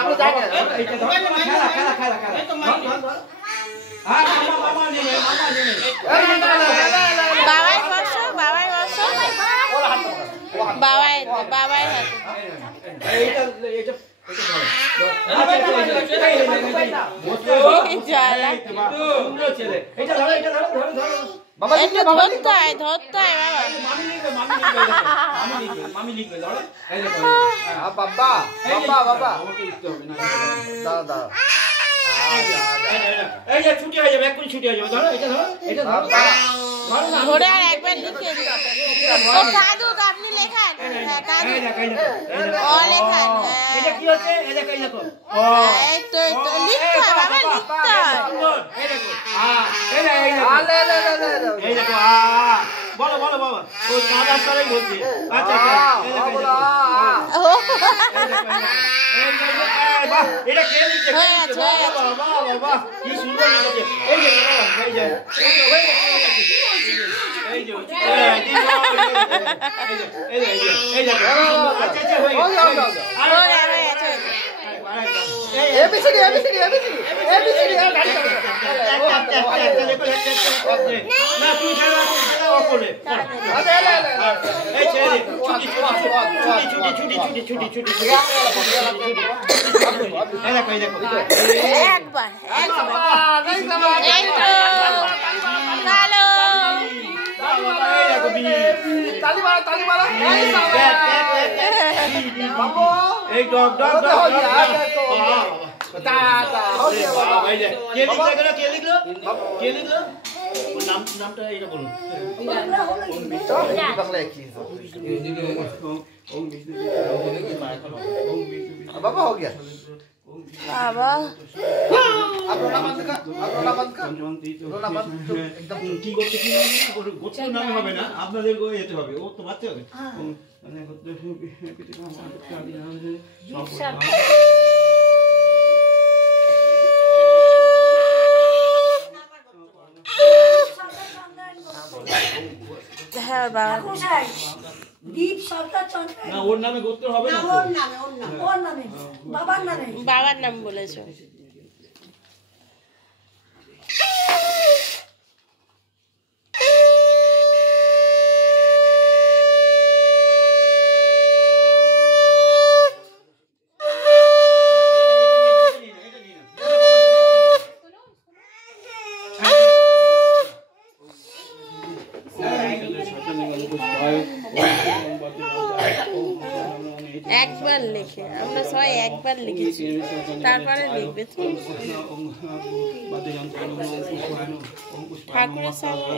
আমরা যাই না এইটা ধর খেলা এই তো মার মামা নিয়ে বাবাই বসো বাবাই হাতে এইটা বাবা ধরতে হয় মামি লিখবে ধরো বাবা দাদা এই যে ছুটি হয়ে যাবে এখন ছুটি হয়ে যাবে ধরো এটা ধরো ধরে আর একবার লিখে দিই ও কাদু আপনি লেখান হ্যাঁ কাদু ও লেখান এটা কি হচ্ছে এই দেখো ও এই তো লিখতে হয় বাবা লিখতে হয় এই দেখো এই দেখো বলো বাবা ও কাদা সরাই বলছে আচ্ছা বাহ এটা কে লিখছে বাবা কি সুন্দর লিখেছে এই যে ABCD না তুই খেলা করে এই ছেলে ছুটি এই দেখো একবার এই তো ভালো ताली मारा এই ডগ কে লিখলো নামটা এটা বলুন बाबा हो गया বাবা एकदम কি করতে কি গোত্র নাম হবে না আপনাদের যেতে হবে ও তো বাচ্চা হবে মানে হ্যাঁ বাবা দীপ সরকার চন্দ্র না ওর নামে গোত্র হবে না ওর নামে বাবার নাম বলেছো একবার লিখে আমরা সবাই একবার লিখেছি তারপরে লিখবে ঠাকুরের সামনে